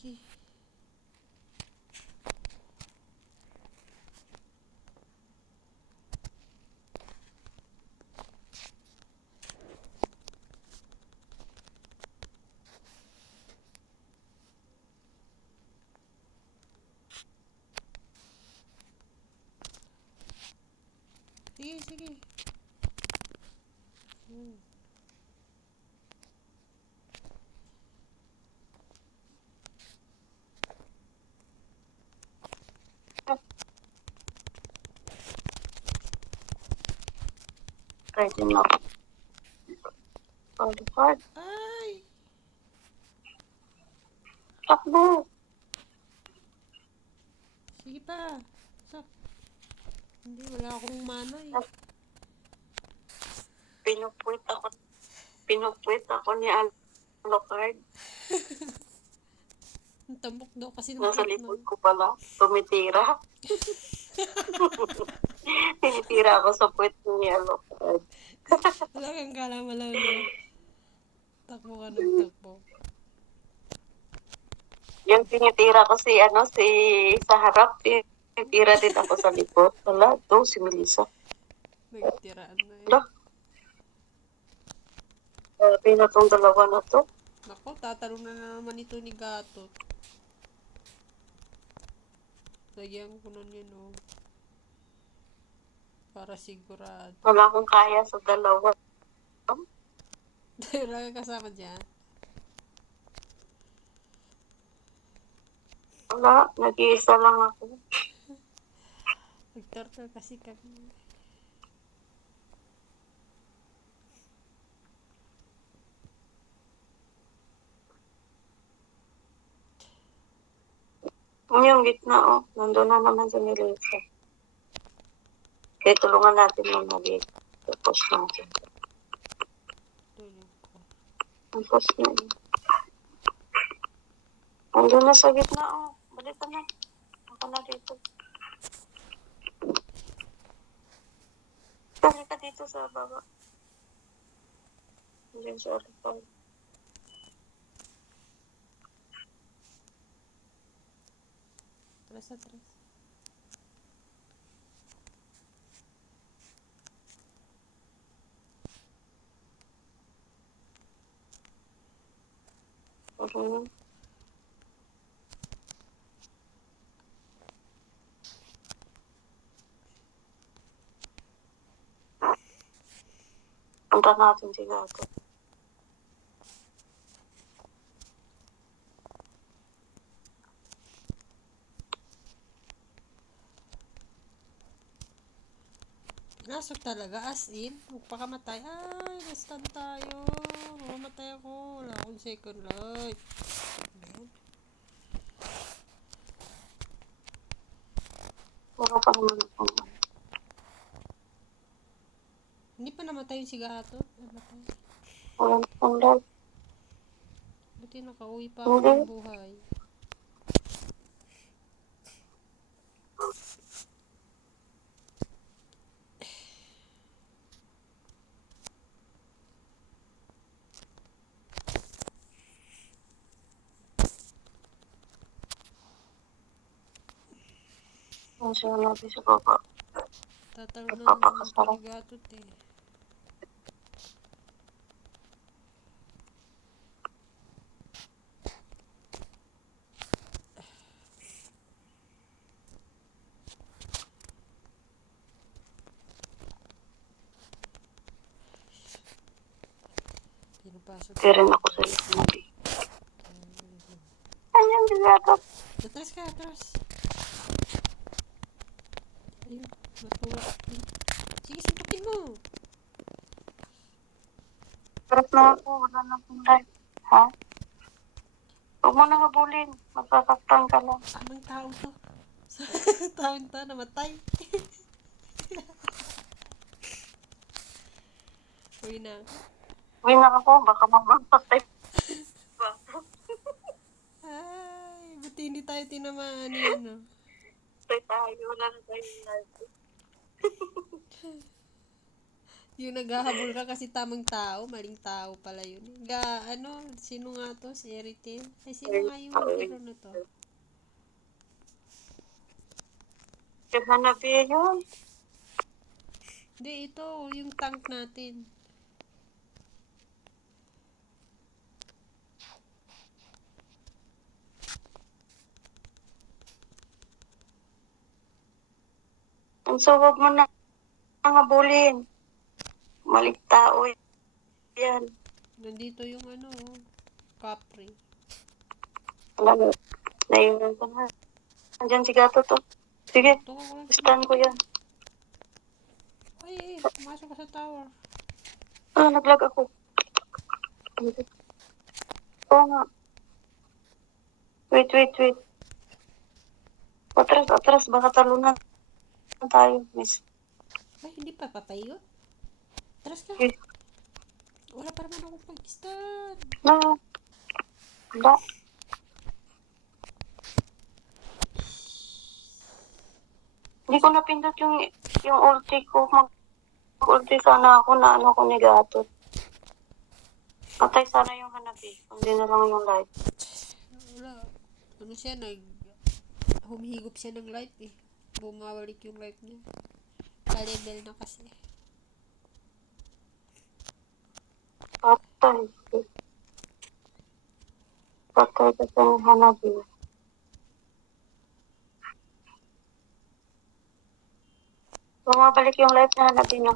Sige. Sige, sige. Hmm. Na ako. Qualified. Ay! Takbo. Sige pa. Sak. Hindi, wala akong mana eh. Pinupuit ako. Pinupuit ako ni Alucard. Ang tambok daw kasi ng Nasa likod ko pala. Tumitira. Tinitira ako sa puwit ni Alucard. Wala kang kalamalaw na. Takbo ka ng takbo. Yung tinitira ko si, ano, si sa harap. Tinitira din ako sa likod. Wala, to si Melissa. Nagtiraan na eh. Wala. Sabi na tong dalawa na to. Nako, tatanong na naman ito ni Gatot. Lagyan ko nun yun, oh. Para sigurado. Wala akong kaya sa dalawa. Wala kang kasama dyan. Wala, nag-iisa lang ako. Nagtartar kasi kami. Yung gitna, oh. Nandun na naman si Melissa. Kaya tulungan natin yung mag Tapos natin. Tapos na yun. Nandun na sa gitna, oh. Balik ka na. Ako na dito. Balik ka dito sa baba. Diyan sa harapan. Atras, atras. Mhm. Punta natin si Gato. Pinasok talaga, as in. Magpakamatay. Ay, nastan tayo. Mamamatay ako. Wala akong second life. Ayan. Wala pa naman ako. Hindi pa namatay yung si Gato. Namatay. Wala akong life. Buti nakauwi pa ako ng buhay. Ang siya natin sa baba. Tatalo na naman Napakasarap. ako ni Gatot eh. Pinapasok. Hindi rin ako sa likod. Ayan, si Gato. Atras ka, atras. Ayun, matuwa. Sige, simputin mo. Sarap na ako. Wala na akong life. Ha? Huwag mo nang habulin. Masasaktan ka lang. Anong tao to? Taon to, namatay. Uy na. Uwi na ako. Baka mamatay. Ay, buti hindi tayo tinamaan ni ano. Patay tayo. Wala na tayong. Yung naghahabol ka kasi tamang tao, maling tao pala yun. Ga, ano, sino nga to? Si Eritel? Ay, sino nga yung hero na to? Yung hanabi yun. Hindi, ito, yung tank natin. Ang suwag mo na ang habulin. Maling tao yan. Nandito yung ano, Capri. Alam mo, naiwan ko na. Andyan si Gato to. Sige, stand ko yan. Ay, ay, pumasok ka sa tower. Ah, naglag ako. Oo nga. Wait, wait, wait. Atras, atras. Baka talunan tayo, miss. Ay, hindi pa patay yun. Tras ka. Okay. Wala pa naman akong pag-stun. Na. Wala. Hindi ko napindot yung yung ulti ko. Mag ulti sana ako na ano ko ni Gato. Patay sana yung hanabi. Hindi na lang yung light. Wala. Ano siya, nag... Humihigop siya ng light eh. Bumawalik yung light niya. Ka-level na kasi. Patay. Patay ka sa hanabi. Bumabalik yung light na hanabi no.